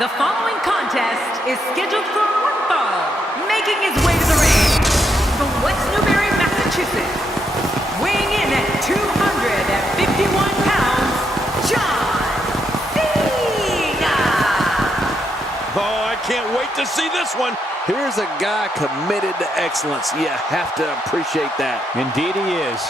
The following contest is scheduled for one fall. Making his way to the ring from West Newbury, Massachusetts, weighing in at 251 pounds, John Cena. Oh, I can't wait to see this one. Here's a guy committed to excellence. You have to appreciate that. Indeed he is.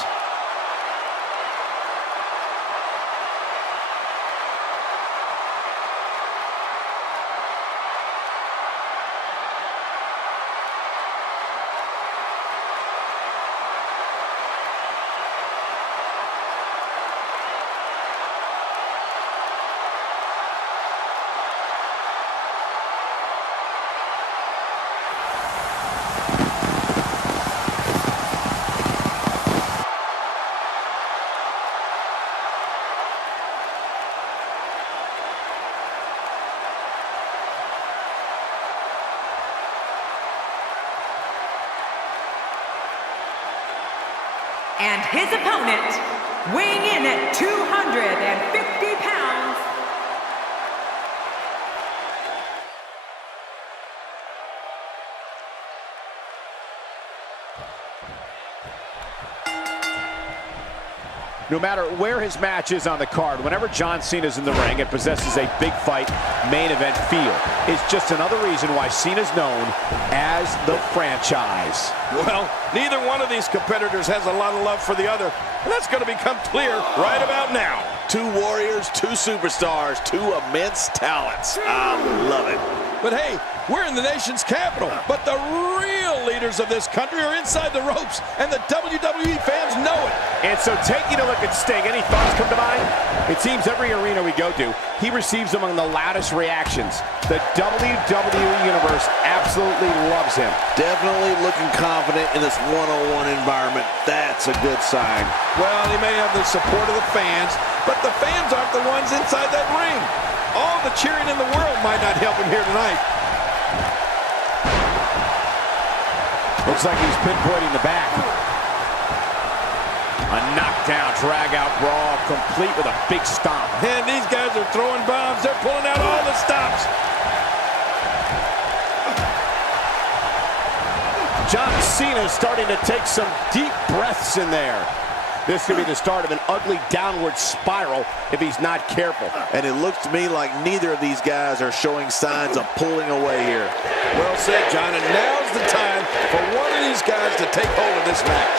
And his opponent, weighing in at 250 pounds, No matter where his match is on the card, whenever John Cena's in the ring, it possesses a big fight main event feel. It's just another reason why Cena's known as the franchise. Well, neither one of these competitors has a lot of love for the other, and that's going to become clear right about now. Two warriors, two superstars, two immense talents. I love it. But hey, we're in the nation's capital, but the real leaders of this country are inside the ropes, and the WWE fans know it. And so taking a look at Sting, any thoughts come to mind? It seems every arena we go to, he receives among the loudest reactions. The WWE Universe absolutely loves him. Definitely looking confident in this one-on-one environment. That's a good sign. Well, he may have the support of the fans, but the fans aren't the ones inside that ring. All the cheering in the world might not help him here tonight. Looks like he's pinpointing the back. A knockdown, drag-out brawl, complete with a big stomp. And these guys are throwing bombs. They're pulling out all the stops. John Cena is starting to take some deep breaths in there. This could be the start of an ugly downward spiral if he's not careful. And it looks to me like neither of these guys are showing signs of pulling away here. Well said, John, and now's the time for one of these guys to take hold of this match.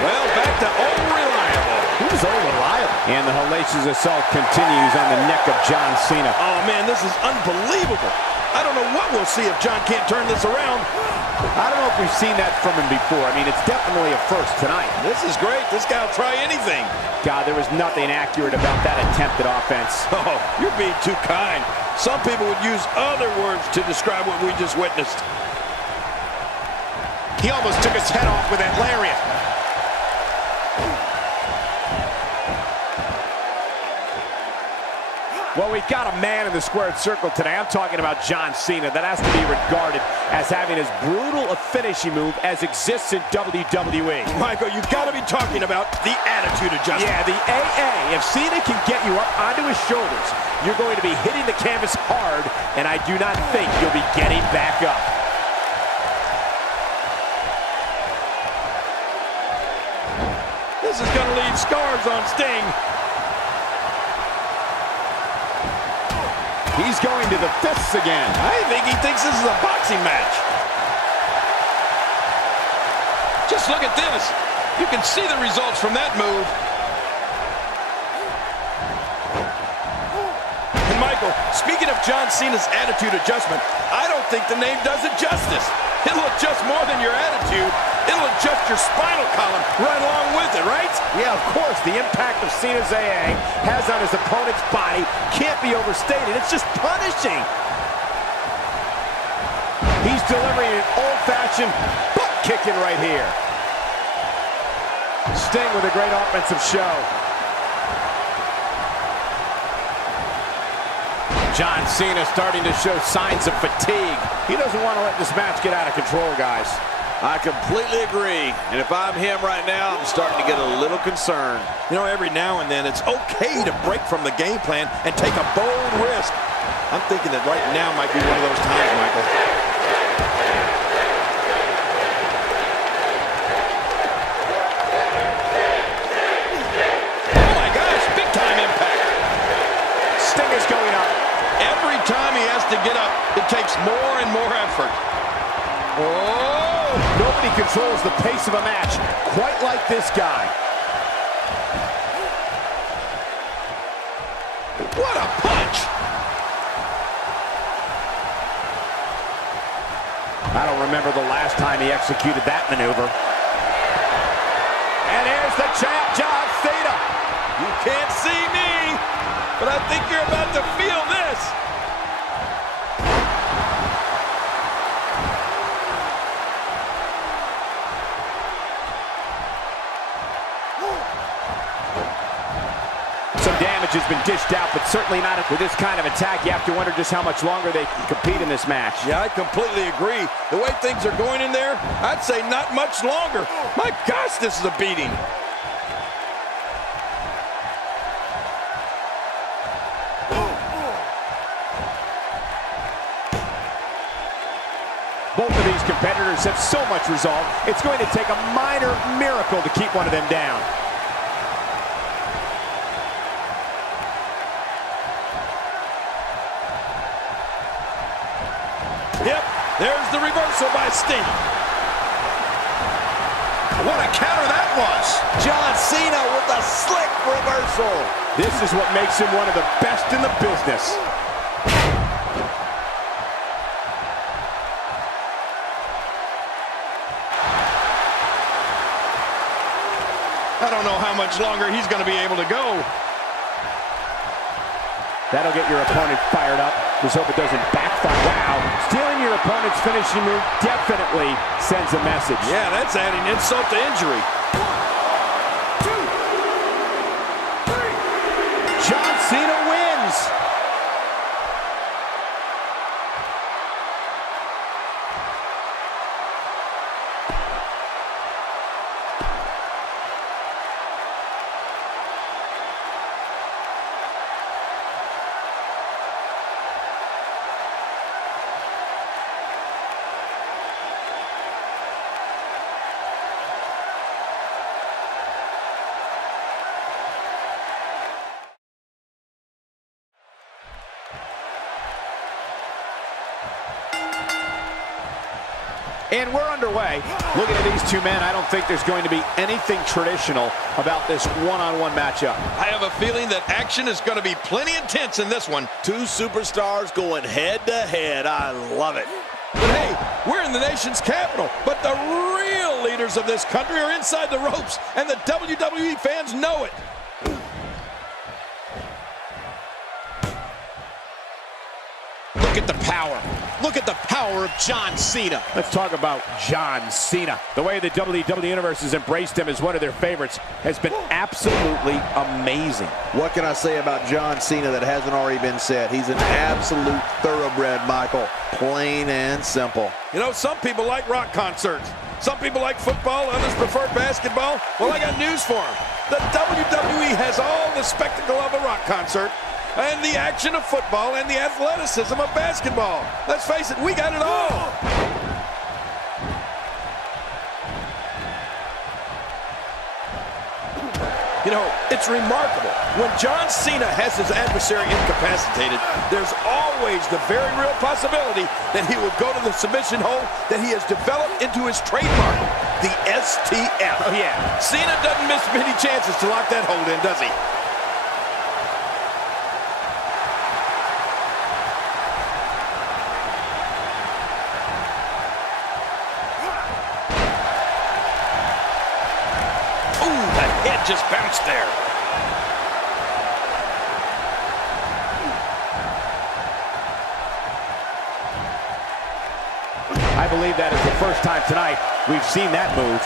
Well, back to old reliable. Who's old reliable? And the hellacious assault continues on the neck of John Cena. Oh, man, this is unbelievable. I don't know what we'll see if John can't turn this around. I don't know if we've seen that from him before. I mean, it's definitely a first tonight. This is great. This guy will try anything. God, there was nothing accurate about that attempted offense. Oh, you're being too kind. Some people would use other words to describe what we just witnessed. He almost took his head off with that lariat. Well, we've got a man in the squared circle today. I'm talking about John Cena. That has to be regarded as having as brutal a finishing move as exists in WWE. Michael, you've got to be talking about the attitude adjustment. Yeah, the AA. If Cena can get you up onto his shoulders, you're going to be hitting the canvas hard, and I do not think you'll be getting back up. This is going to leave scars on Sting. He's going to the fists again. I think he thinks this is a boxing match. Just look at this. You can see the results from that move. And Michael, speaking of John Cena's attitude adjustment, I don't think the name does it justice. It'll adjust more than your attitude. It'll adjust your spinal column right along with it, right? Yeah, of course. The impact of Cena's AA has on his opponent's body can't be overstated. It's just punishing. He's delivering an old-fashioned butt kicking right here. Sting with a great offensive show. John Cena starting to show signs of fatigue. He doesn't want to let this match get out of control, guys. I completely agree. And if I'm him right now, I'm starting to get a little concerned. You know, every now and then it's okay to break from the game plan and take a bold risk. I'm thinking that right now might be one of those times, Michael. Oh my gosh, big time impact. Sting is going up. Every time he has to get up, it takes more and more effort. Oh! Nobody controls the pace of a match quite like this guy. What a punch! I don't remember the last time he executed that maneuver. And here's the champ, John Cena. You can't see me, but I think you're about to feel this. Some damage has been dished out, but certainly not with this kind of attack. You have to wonder just how much longer they can compete in this match. Yeah, I completely agree. The way things are going in there, I'd say not much longer. My gosh, this is a beating. Both of these competitors have so much resolve, it's going to take a minor miracle to keep one of them down. Yep, there's the reversal by Sting. What a counter that was. John Cena with a slick reversal. This is what makes him one of the best in the business. I don't know how much longer he's going to be able to go. That'll get your opponent fired up. Just hope it doesn't backfire. Wow. Stealing your opponent's finishing move definitely sends a message. Yeah, that's adding insult to injury. 1, 2, 3. John Cena wins. And we're underway. Looking at these two men, I don't think there's going to be anything traditional about this one-on-one matchup. I have a feeling that action is going to be plenty intense in this one. Two superstars going head-to-head. I love it. But hey, we're in the nation's capital. But the real leaders of this country are inside the ropes, and the WWE fans know it. Look at the power. Look at the power of John Cena. Let's talk about John Cena. The way the WWE Universe has embraced him as one of their favorites has been absolutely amazing. What can I say about John Cena that hasn't already been said? He's an absolute thoroughbred, Michael. Plain and simple. You know, some people like rock concerts. Some people like football, others prefer basketball. Well, I got news for them. The WWE has all the spectacle of a rock concert and the action of football and the athleticism of basketball. Let's face it, we got it all. You know, it's remarkable. When John Cena has his adversary incapacitated, there's always the very real possibility that he will go to the submission hold that he has developed into his trademark, the STF. Oh, yeah. Cena doesn't miss many chances to lock that hold in, does he? Just bounced there. I believe that is the first time tonight we've seen that move.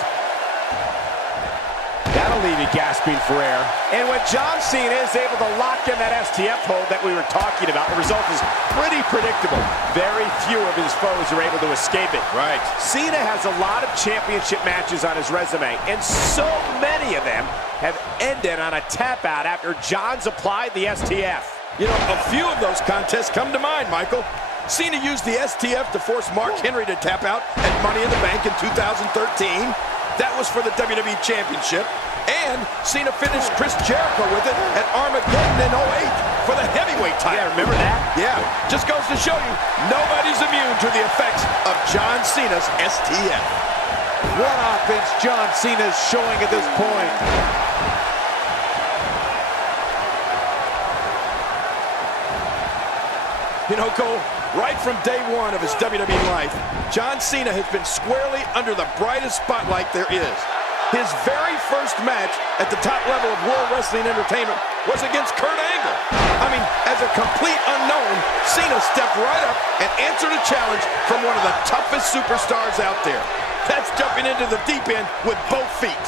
That That'll leave you gasping for air. And when John Cena is able to lock in that STF hold that we were talking about, the result is pretty predictable. Very few of his foes are able to escape it. Right. Cena has a lot of championship matches on his resume, and so many of them have ended on a tap out after John's applied the STF. You know, a few of those contests come to mind, Michael. Cena used the STF to force Mark Henry to tap out at Money in the Bank in 2013. That was for the WWE Championship. And Cena finished Chris Jericho with it at Armageddon in 08 for the heavyweight title. Yeah, remember that? Yeah, just goes to show you, nobody's immune to the effects of John Cena's STF. What offense John Cena's showing at this point. You know, Cole, right from day one of his WWE life, John Cena has been squarely under the brightest spotlight there is. His very first match at the top level of World Wrestling Entertainment was against Kurt Angle. I mean, as a complete unknown, Cena stepped right up and answered a challenge from one of the toughest superstars out there. That's jumping into the deep end with both feet.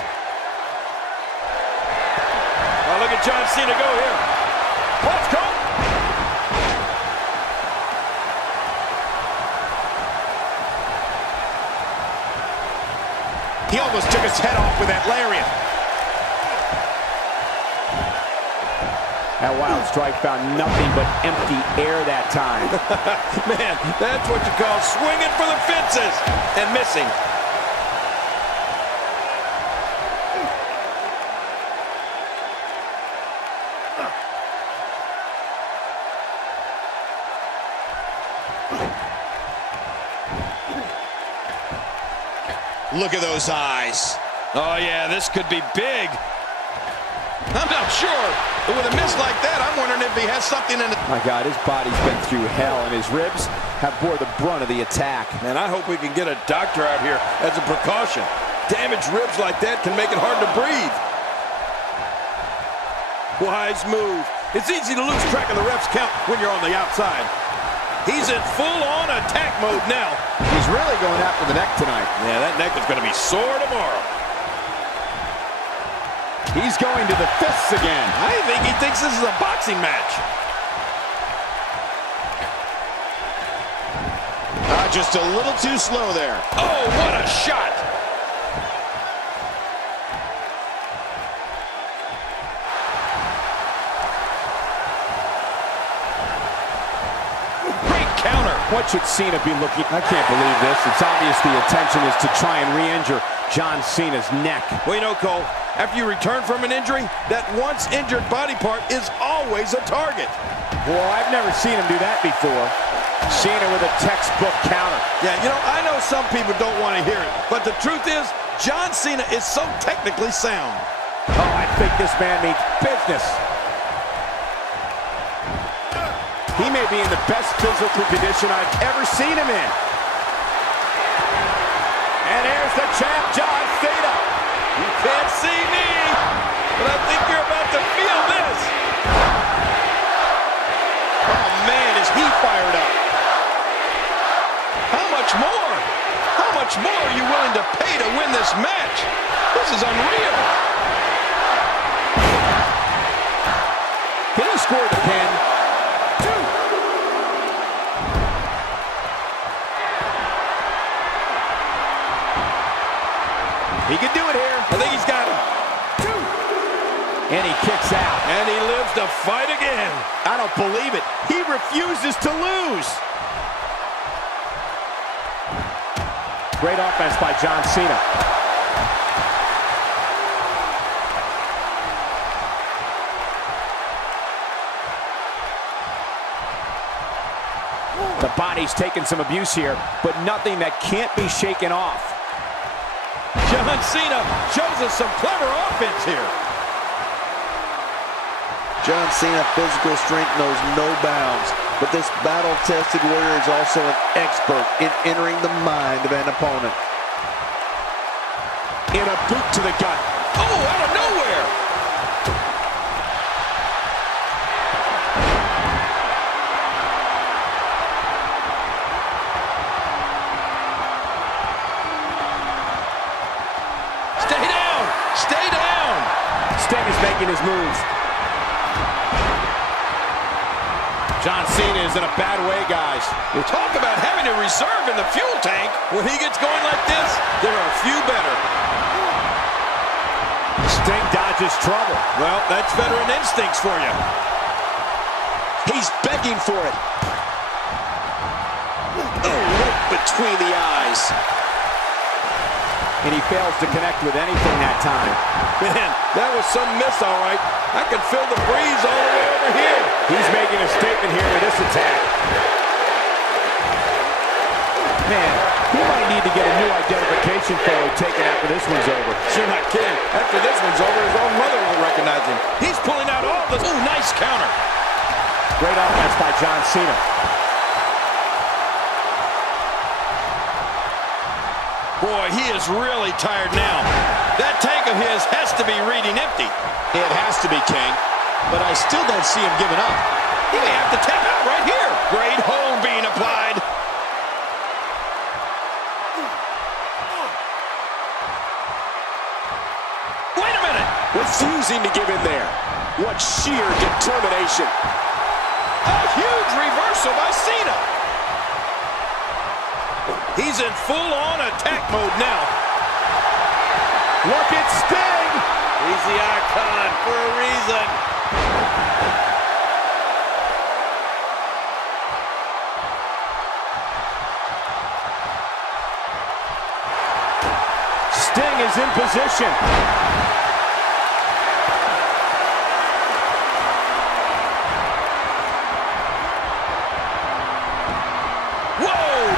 Oh, look at John Cena go here. Let's go. He almost took his head off with that lariat. That wild strike found nothing but empty air that time. Man, that's what you call swinging for the fences and missing. Look at those eyes. Oh, yeah, this could be big. I'm not sure, but with a miss like that, I'm wondering if he has something in it. My God, his body's been through hell, and his ribs have bore the brunt of the attack. Man, I hope we can get a doctor out here as a precaution. Damaged ribs like that can make it hard to breathe. Wise move. It's easy to lose track of the ref's count when you're on the outside. He's in full-on attack mode now. He's really going after the neck tonight. Yeah, that neck is going to be sore tomorrow. He's going to the fists again. I think he thinks this is a boxing match. Just a little too slow there. Oh, what a shot. What should Cena be looking? I can't believe this. It's obvious the intention is to try and re-injure John Cena's neck. Well, you know, Cole, after you return from an injury, that once injured body part is always a target. Well, I've never seen him do that before. Cena with a textbook counter. Yeah, you know, I know some people don't want to hear it, but the truth is, John Cena is so technically sound. Oh, I think this man means business. He may be in the best physical condition I've ever seen him in. And here's the champ, John Cena. You can't see me, but I think you're about to feel this. Oh, man, is he fired up. How much more? How much more are you willing to pay to win this match? This is unreal. Can he score the pin? He can do it here. I think he's got him. And he kicks out. And he lives to fight again. I don't believe it. He refuses to lose. Great offense by John Cena. The body's taking some abuse here, but nothing that can't be shaken off. John Cena shows us some clever offense here. John Cena, physical strength knows no bounds, but this battle-tested warrior is also an expert in entering the mind of an opponent. In a boot to the gut. Oh, out of nowhere. Stay down. Stay down. his moves. John Cena is in a bad way, guys. You talk about having a reserve in the fuel tank. When he gets going like this, there are a few better. Sting dodges trouble. Well, that's veteran instincts for you. He's begging for it. Oh, right between the eyes. And he fails to connect with anything that time. Man, that was some miss, all right. I can feel the breeze all the way over here. He's making a statement here with this attack. Man, he might need to get a new identification photo taken after this one's over. You're not kidding. After this one's over, his own mother won't recognize him. He's pulling out all the... Ooh, nice counter. Great offense by John Cena. Boy, he is really tired now. That tank of his has to be reading empty. It has to be, King. But I still don't see him giving up. He may have to tap out right here. Great hold being applied. Wait a minute. Refusing to give in there. What sheer determination. A huge reversal by Cena. He's in full-on attack mode now. Look at Sting! He's the icon for a reason. Sting is in position.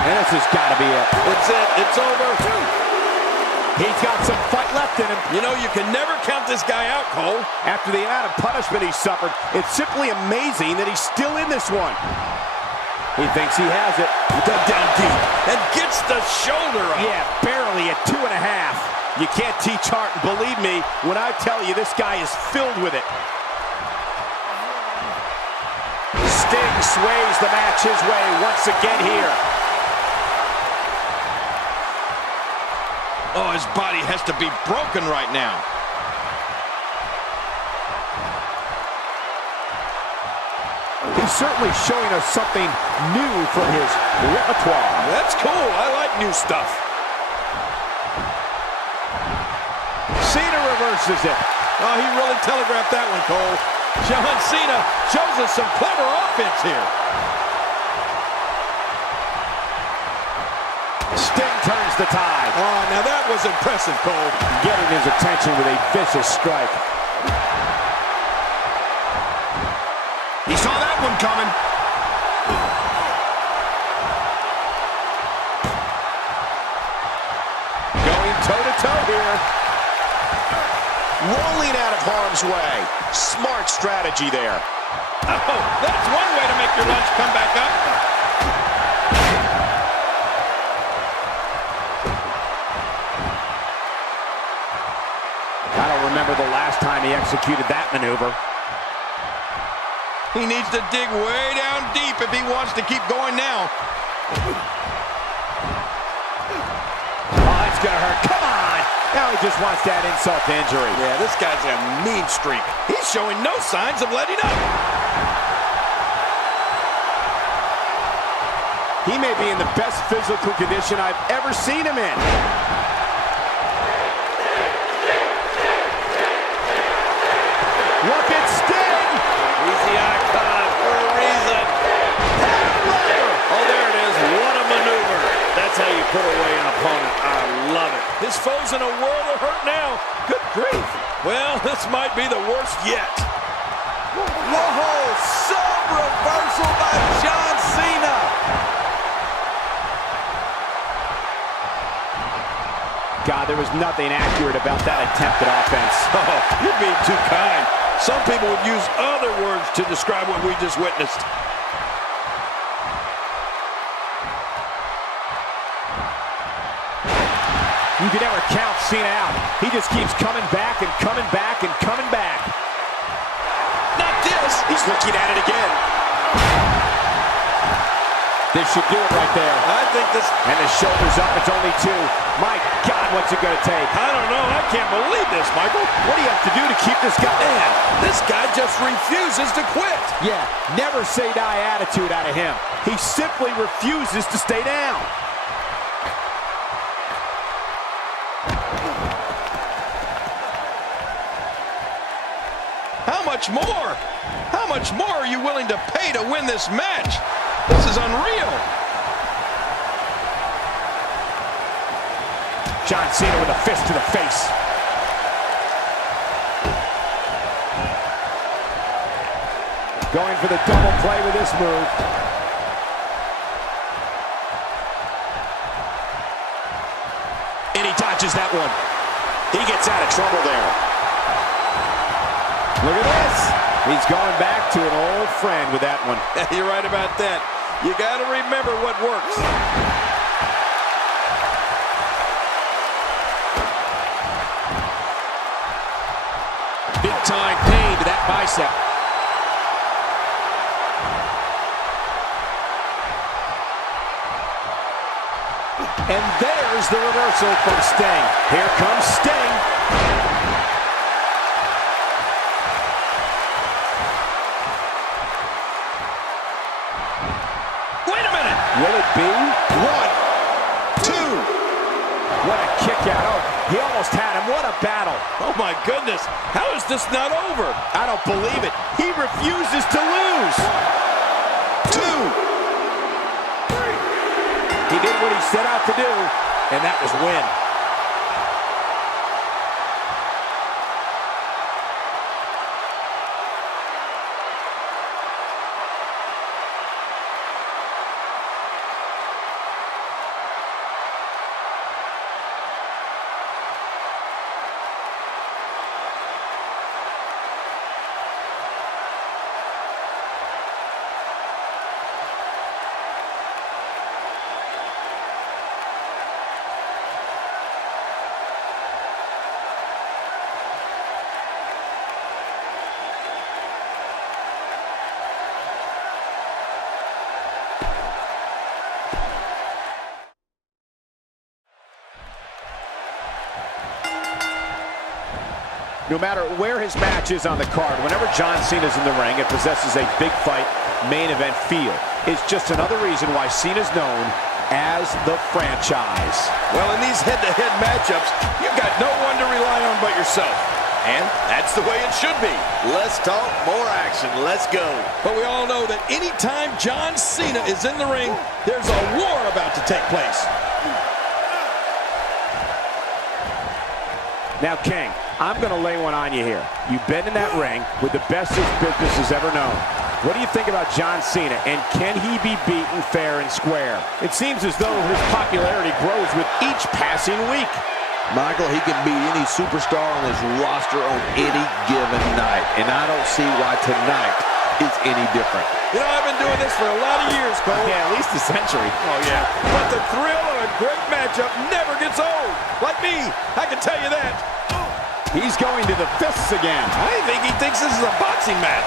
And this has got to be it. It's it. It's over. He's got some fight left in him. You know, you can never count this guy out, Cole. After the amount of punishment he suffered, it's simply amazing that he's still in this one. He thinks he has it. Dug down deep and gets the shoulder up. Yeah, barely at 2.5. You can't teach heart, and believe me when I tell you this guy is filled with it. Sting sways the match his way once again here. Oh, his body has to be broken right now. He's certainly showing us something new from his repertoire. That's cool. I like new stuff. Cena reverses it. Oh, he really telegraphed that one, Cole. John Cena shows us some clever offense here. Sting turns the tide. Oh, now that was impressive, Cole. Getting his attention with a vicious strike. He saw that one coming. Going toe-to-toe here. Rolling out of harm's way. Smart strategy there. Oh, that's one way to make your lunch come back up. I don't remember the last time he executed that maneuver. He needs to dig way down deep if he wants to keep going now. Oh, it's gonna hurt. Come on! Now he just wants that insult to injury. Yeah, this guy's a mean streak. He's showing no signs of letting up. He may be in the best physical condition I've ever seen him in. Look at Sting! He's the icon for a reason. Oh, there it is. What a maneuver. That's how you put away an opponent. I love it. His foe's in a world of hurt now. Good grief. Well, this might be the worst yet. Whoa, sub reversal by John Cena. God, there was nothing accurate about that attempt at offense. Oh, you're being too kind. Some people would use other words to describe what we just witnessed. You can never count Cena out. He just keeps coming back and coming back and coming back. Not this. He's looking at it again. This should do it right there. I think this... And the shoulder's up. It's only 2. Mike, God, what's it going to take? I don't know. I can't believe this, Michael. What do you have to do to keep this guy? Man, this guy just refuses to quit. Yeah, never say die attitude out of him. He simply refuses to stay down. How much more? How much more are you willing to pay to win this match? This is unreal. John Cena with a fist to the face. Going for the double play with this move. And he dodges that one. He gets out of trouble there. Look at this. He's going back to an old friend with that one. You're right about that. You got to remember what works. Big time pain to that bicep. And there's the reversal from Sting. Here comes Sting. Wait a minute. Will it be? 1, 2. What a kick out. Oh, he almost had him. What a battle. Oh, my goodness. How is this not over? I don't believe it. He refuses to lose. 2. He did what he set out to do, and that was win. No matter where his match is on the card, whenever John Cena's in the ring, it possesses a big fight, main event feel. It's just another reason why Cena's known as the franchise. Well, in these head-to-head matchups, you've got no one to rely on but yourself. And that's the way it should be. Less talk, more action. Let's go. But we all know that anytime John Cena is in the ring, there's a war about to take place. Now, King, I'm going to lay one on you here. You've been in that ring with the best this business has ever known. What do you think about John Cena, and can he be beaten fair and square? It seems as though his popularity grows with each passing week. Michael, he can beat any superstar on his roster on any given night. And I don't see why tonight is any different. You know, I've been doing this for a lot of years, Cole. Yeah, at least a century. Oh, yeah. But the thrill of a great matchup never gets old. Like me, I can tell you that. He's going to the fists again. I think he thinks this is a boxing match.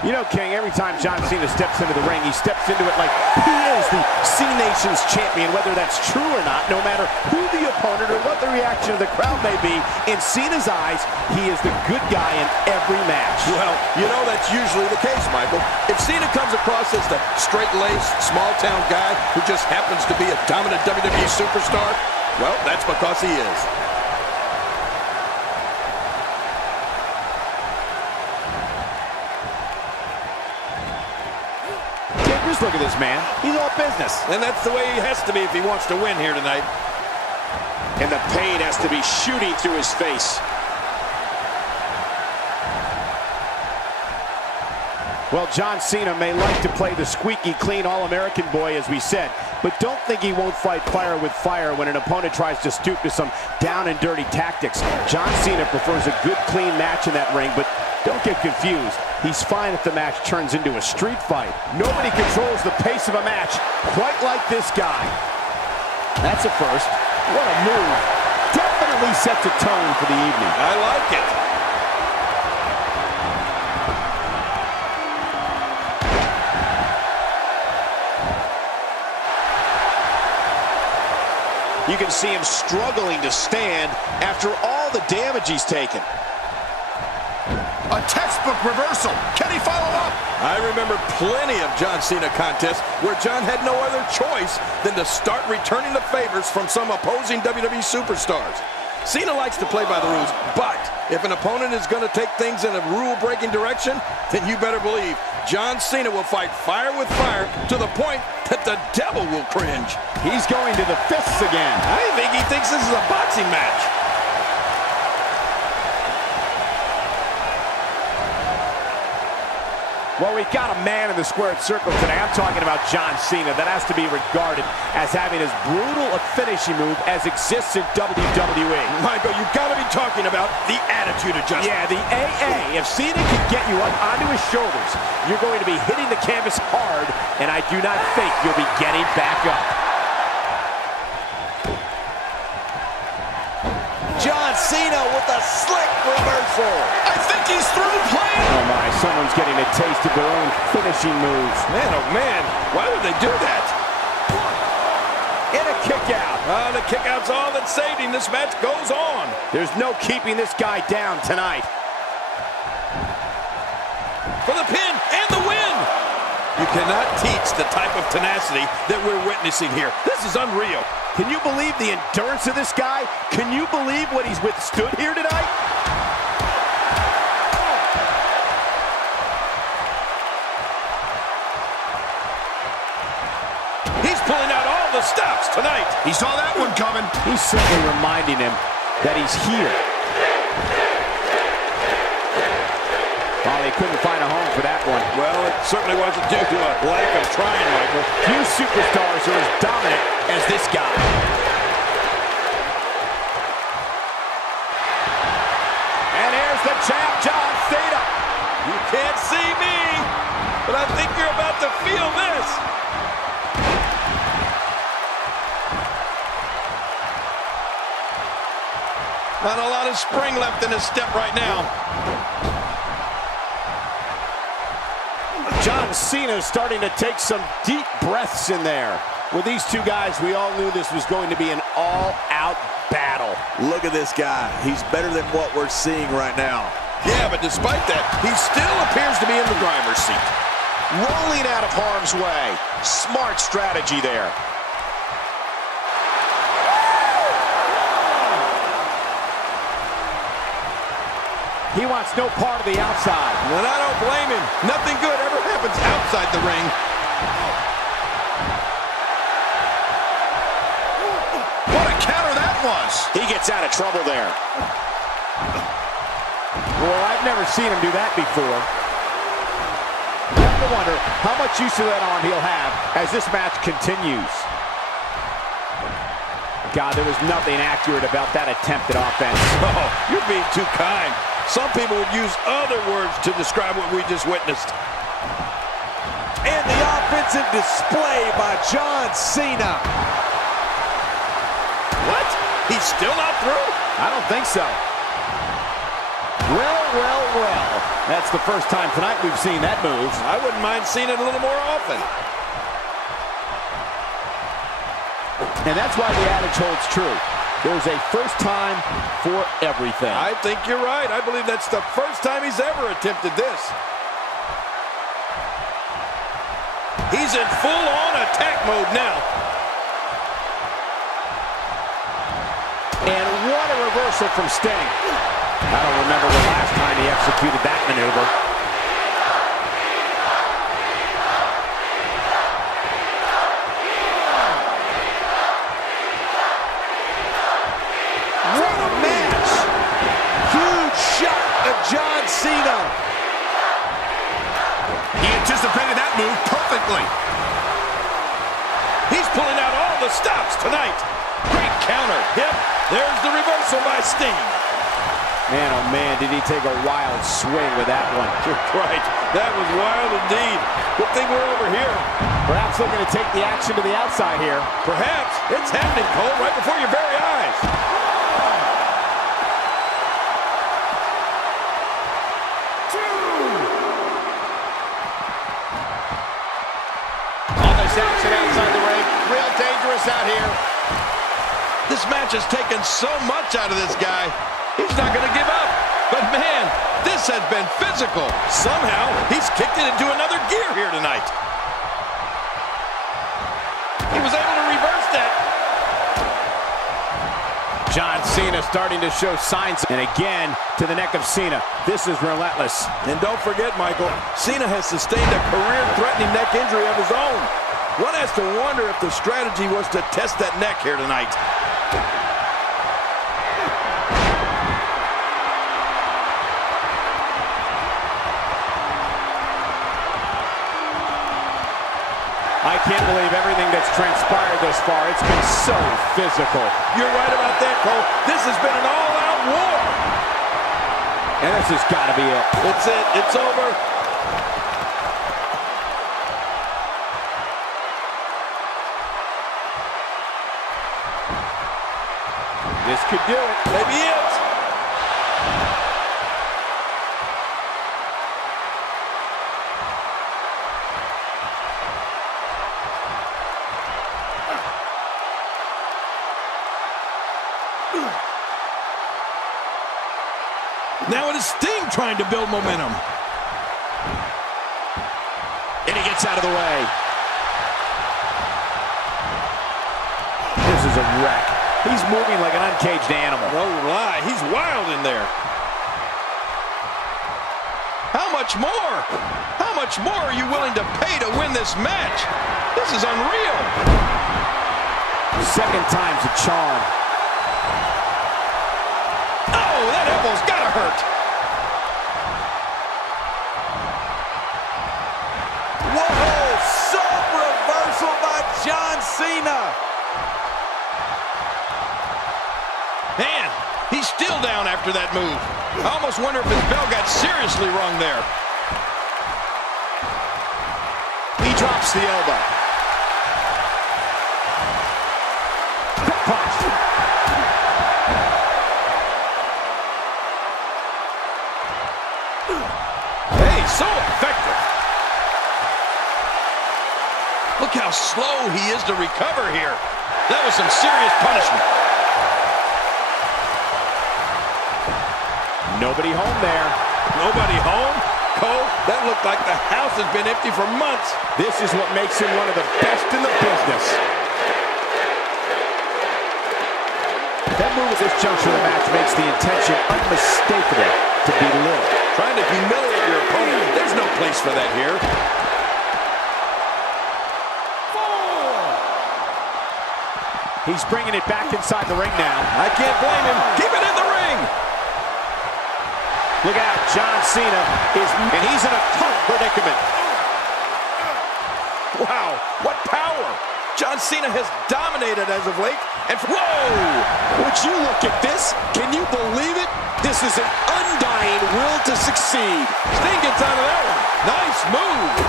You know, King, every time John Cena steps into the ring, he steps into it like he is the C-Nation's champion, whether that's true or not, no matter who the opponent or what the reaction of the crowd may be. In Cena's eyes, he is the good guy in every match. Well, you know that's usually the case, Michael. If Cena comes across as the straight-laced, small-town guy who just happens to be a dominant WWE superstar, well, that's because he is. Just look at this man. He's all business. And that's the way he has to be if he wants to win here tonight. And the pain has to be shooting through his face. Well, John Cena may like to play the squeaky clean All-American boy, as we said, but don't think he won't fight fire with fire when an opponent tries to stoop to some down and dirty tactics. John Cena prefers a good, clean match in that ring, but don't get confused. He's fine if the match turns into a street fight. Nobody controls the pace of a match quite like this guy. That's a first. What a move. definitely sets a tone for the evening. I like it. You can see him struggling to stand after all the damage he's taken. A textbook reversal. Can he follow up? I remember plenty of John Cena contests where John had no other choice than to start returning the favors from some opposing WWE superstars. Cena likes to play by the rules, but if an opponent is going to take things in a rule-breaking direction, then you better believe John Cena will fight fire with fire to the point that the devil will cringe. He's going to the fists again. I think he thinks this is a boxing match. Well, we've got a man in the squared circle today. I'm talking about John Cena. That has to be regarded as having as brutal a finishing move as exists in WWE. Michael, you've got to be talking about the attitude adjustment. Yeah, the AA. If Cena can get you up onto his shoulders, you're going to be hitting the canvas hard, and I do not think you'll be getting back up. John Cena with a slick reversal. I think he's through playing. Oh my, someone's getting a taste of their own finishing moves. Man, oh man, why would they do that? And a kick out. The kick out's all that saved him. This match goes on. There's no keeping this guy down tonight. For the pin and the win. You cannot teach the type of tenacity that we're witnessing here. This is unreal. Can you believe the endurance of this guy? Can you believe what he's withstood here tonight? He's pulling out all the stops tonight. He saw that one coming. He's simply reminding him that he's here. Oh, they couldn't find a home for that one. Well, it certainly wasn't due to a lack of trying, Michael. Few superstars are as dominant as this guy. And here's the champ, John Cena. You can't see me, but I think you're about to feel this. Not a lot of spring left in his step right now. John Cena is starting to take some deep breaths in there. With these two guys, we all knew this was going to be an all-out battle. Look at this guy. He's better than what we're seeing right now. Yeah, but despite that, he still appears to be in the driver's seat. Rolling out of harm's way. Smart strategy there. He wants no part of the outside. And I don't blame him. Nothing good ever happens outside the ring. What a counter that was. He gets out of trouble there. Well, I've never seen him do that before. You have to wonder how much use of that arm he'll have as this match continues. God, there was nothing accurate about that attempt at offense. Oh, you're being too kind. Some people would use other words to describe what we just witnessed. And the offensive display by John Cena. What? He's still not through? I don't think so. Well, well, well. That's the first time tonight we've seen that move. I wouldn't mind seeing it a little more often. And that's why the adage holds true. There's a first time for everything. I think you're right. I believe that's the first time he's ever attempted this. He's in full-on attack mode now. And what a reversal from Sting. I don't remember the last time he executed that maneuver. What a match! Huge shot of John Cena. He anticipated that move perfectly. He's pulling out all the stops tonight. Great counter. Yep, there's the reversal by Sting. Man, oh man, did he take a wild swing with that one. You're right. That was wild indeed. Good thing we're over here. Perhaps looking to take the action to the outside here. Perhaps. It's happening, Cole, right before your very eyes. This match has taken so much out of this guy. He's not going to give up. But man, this has been physical. Somehow, he's kicked it into another gear here tonight. He was able to reverse that. John Cena starting to show signs. And again, to the neck of Cena. This is relentless. And don't forget, Michael, Cena has sustained a career-threatening neck injury of his own. One has to wonder if the strategy was to test that neck here tonight. I can't believe everything that's transpired thus far. It's been so physical. You're right about that, Cole. This has been an all-out war. And this has got to be it. It's it. It's over. This could do it. Maybe it. Now it is Sting trying to build momentum. And he gets out of the way. This is a wreck. He's moving like an uncaged animal. No lie, he's wild in there. How much more? How much more are you willing to pay to win this match? This is unreal. Second time's a charm. Oh, that elbow's gotta hurt. Whoa, sub reversal by John Cena. Man, he's still down after that move. I almost wonder if his bell got seriously wrong there. He drops the elbow. Hey, so effective. Look how slow he is to recover here. That was some serious punishment. Nobody home there. Nobody home? Cole, that looked like the house has been empty for months. This is what makes him one of the best in the business. That move at this juncture of the match makes the intention unmistakable to belittle. Trying to humiliate your opponent. There's no place for that here. He's bringing it back inside the ring now. I can't blame him. Keep it in the ring. Look out, John Cena and he's in a tough predicament. Wow, what power. John Cena has dominated as of late. And whoa! Would you look at this? Can you believe it? This is an undying will to succeed. Sting gets out of that one. Nice move.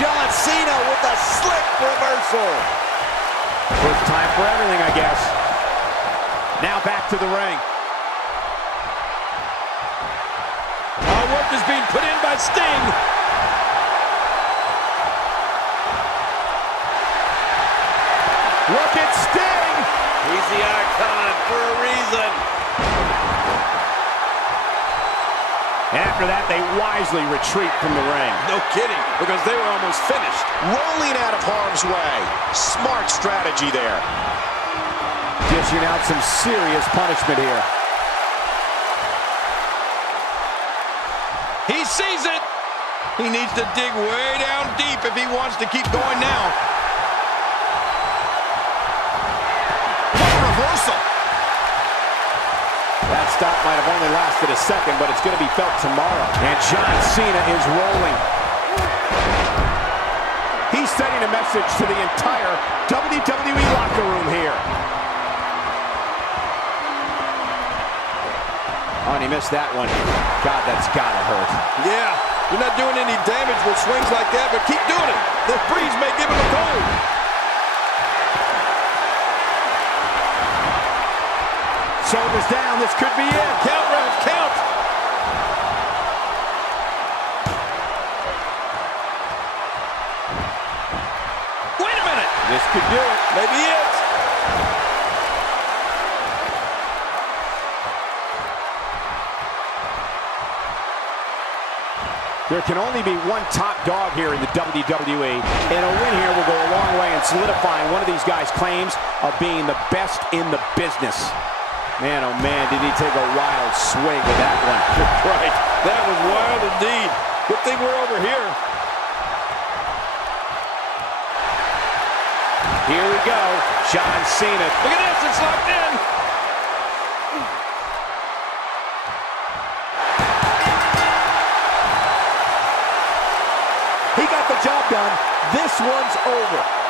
John Cena with a slick reversal. First time for everything, I guess. Now back to the ring. Work is being put in by Sting. Look at Sting. He's the icon for a reason. And after that, they wisely retreat from the ring. No kidding, because they were almost finished. Rolling out of harm's way. Smart strategy there. Dishing out some serious punishment here. He sees it. He needs to dig way down deep if he wants to keep going now. What a reversal. That stop might have only lasted a second, but it's going to be felt tomorrow. And John Cena is rolling. He's sending a message to the entire WWE locker room here. Oh, and he missed that one. God, that's gotta hurt. Yeah, you're not doing any damage with swings like that, but keep doing it. The breeze may give him a cold. Shoulders down, this could be it. Count, Ralph, count. Wait a minute. This could do it. Maybe it. There can only be one top dog here in the WWE, and a win here will go a long way in solidifying one of these guys' claims of being the best in the business. Man, oh man, did he take a wild swing with that one. Right, that was wild indeed. Good thing we're over here. Here we go, John Cena. Look at this, it's locked in. He got the job done. This one's over.